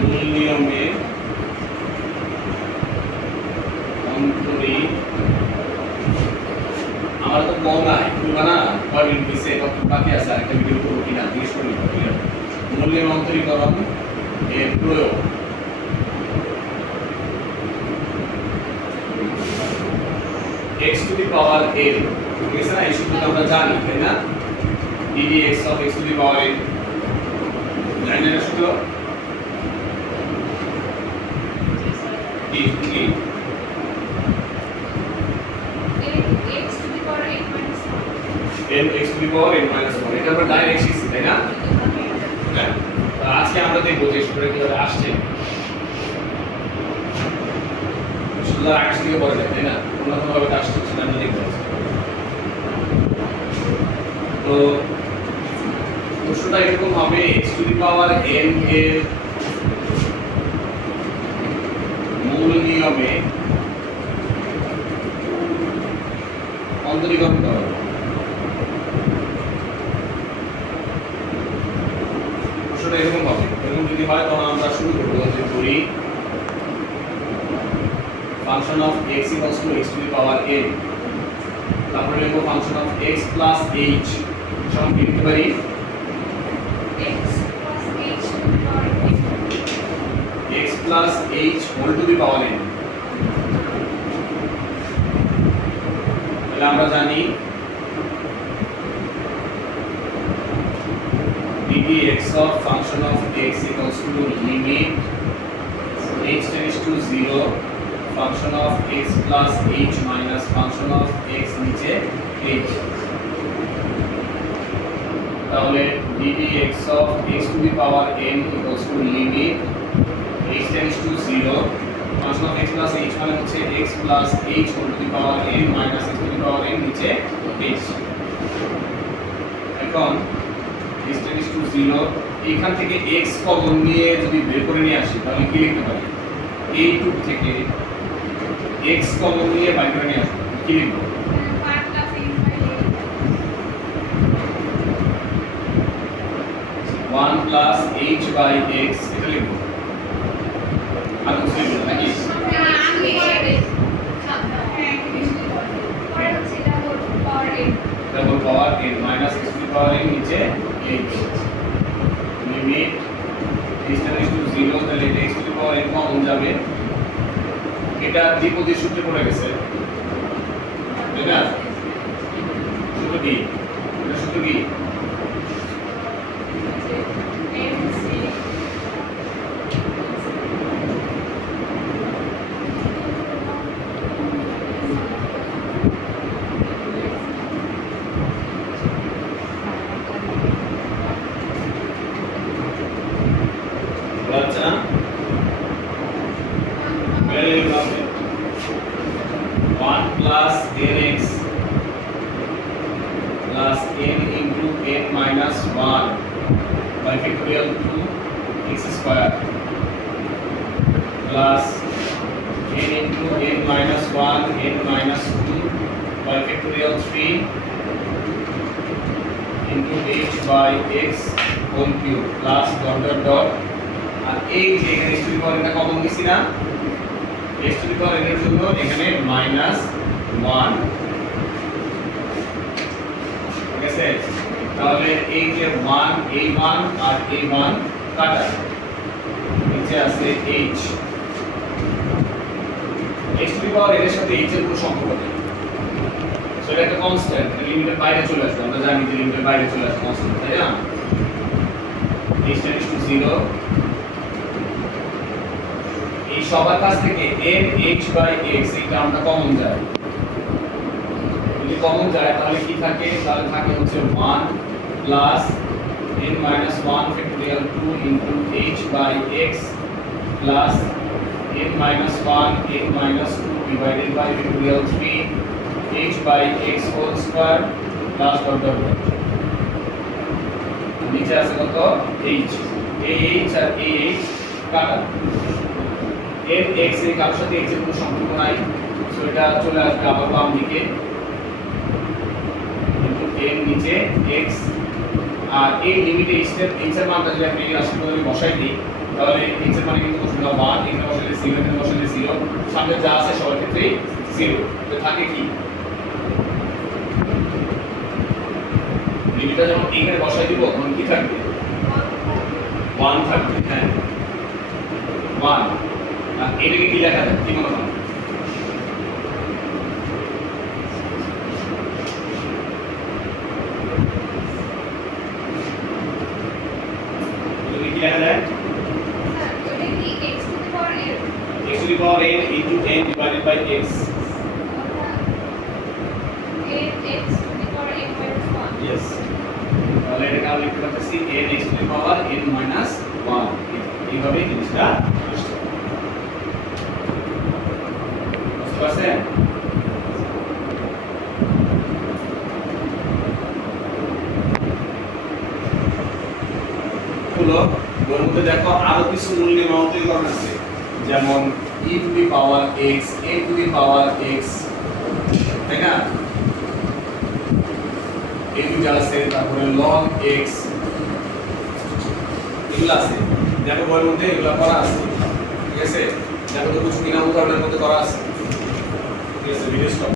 মূল নিয়মে অন্তরীণ আমার তো কম না খুলবা না কয় মিনিট দিছে কত বাকি আছে আরেকটা ভিডিও করব কিনা জিজ্ঞেস করে নিব ঠিক আছে মূল নিয়ম অন্তরীকরণ এর প্রয়োগ x to the power n ঠিক আছে না এই সূত্রটা আমরা জানি তাই না ddx of x to the power n জানেন না সূত্র কি x to the power n minus 1 n x to the power n minus 1 এটা আমরা ডাইরেক্ট শিখছি তাই না হ্যাঁ তো আজকে আমরা দেখব যে সূত্রটা কিভাবে আসছে সূত্রটা আকাশ থেকে পড়ে যায় তাই না কোনভাবে আসছে সেটা আমরা দেখব তো প্রশ্নটা এরকম হবে x to the power n এর মূল নিয়মে অন্তরীকরণ করো প্রশ্নটা এরকম হবে এরকম যদি হয় তখন আমরা শুরু করব যে ধরি function of x equals to x to the power n তারপরে লিখব function of x plus h সমান কি লিখতে পারি x plus h to the power n x plus h whole to the power n তাহলে আমরা জানি ddx of function of x equals to limit h tends to 0 function of x plus h minus function of x নিচে h তাহলে ddx of x to the power n equals to limit h tends to 0 function of x plus h মানে হচ্ছে x plus h whole to the power n minus x to the power n নিচে h এখন h tends to 0 এখান থেকে x common নিয়ে যদি বের করে নিয়ে আসি তাহলে কি লিখতে পারি a2 থেকে x কমন নিয়ে বাইর করে নিয়ে আসবো কি লিখবো 1 plus h by 1 plus h by x এটা লিখবো আর কিছু লিখবো নাকি আমি পরে হ্যাঁ কিছু পরে হচ্ছে double power n double power n minus x to the power n নিচে h limit h tends to 0 তাহলে এটা x to the power n common যাবে এটা দ্বিপদীর সূত্রে পড়ে গেছে তাই না সূত্র কি এটা সূত্র কি আচ্ছা very good 1 plus nx plus n into n minus 1 by factorial 2 x square plus n into n minus 1 n minus 2 by factorial 3 into h by x whole cube plus dot dot dot আর এই যে এখানে x to the power n টা common দিছি না x to the power n এর জন্য এখানে minus 1 ঠিক আছে তাহলে এই যে 1 এই 1 আর এই 1 কাটা নিচে আছে h x to the power n এর সাথে h এর কোনো সম্পর্ক নেই সো এটা একটা কনস্ট্যান্ট লিমিটের বাইরে চলে আসবে আমরা জানি যে লিমিটের বাইরে চলে আসবে কনস্ট্যান্ট তাই না h tends to 0 এই সবার কাছ থেকে n h by x এই টার্মটা কমন যায় যদি কমন যায় তাহলে কি থাকে তাহলে থাকে হচ্ছে 1 plus n minus 1 factorial 2 into h by x plus n minus 1 n minus 2 divided by factorial 3 h by x whole square plus dot dot dot নিচে আছে কত h এই h আর এই h কাটা n x এর কারোর সাথে x এর কোনো সম্পর্ক নাই সো এটা চলে আসবে আবার বাম দিকে কিন্তু n নিচে x আর এই লিমিটে h এর মানটা যদি আপনি রাশির বদলে বসাই দিই তাহলে x এর মানে কিন্তু বসে দাও 1, এখানে বসালে 0, এখানে বসালে 0, সামনে যা আছে সবার ক্ষেত্রেই 0, তো থাকে কি লিমিটটা যখন এখানে বসাই দিব তখন কি থাকবে 1 থাকবে, হ্যাঁ 1। আর এটাকে কি লেখা যায় কি মনে হয়? এটাকে কি লেখা যায়? ওটা কি x to the power n? x to the power n into n divided by x. x to the power n minus 1. Yes. তাহলে এটাকে আমরা লিখতে পারতেছি n x to the power n minus 1, এইভাবে জিনিসটা আসছে। বুঝতে পারছেন? হলো ওর মধ্যে দেখো আরো কিছু মূল নিয়মাবলীকরণ আছে, যেমন e to the power x, a to the power x, তাই না? a দুটো আছে, তারপরে log x, এগুলো আছে। দেখো ওর মধ্যে এগুলো করা আছে, ঠিক আছে? দেখো তো কিছু নিয়ম উদাহরণের মধ্যে করা আছে, ঠিক আছে? Video stop.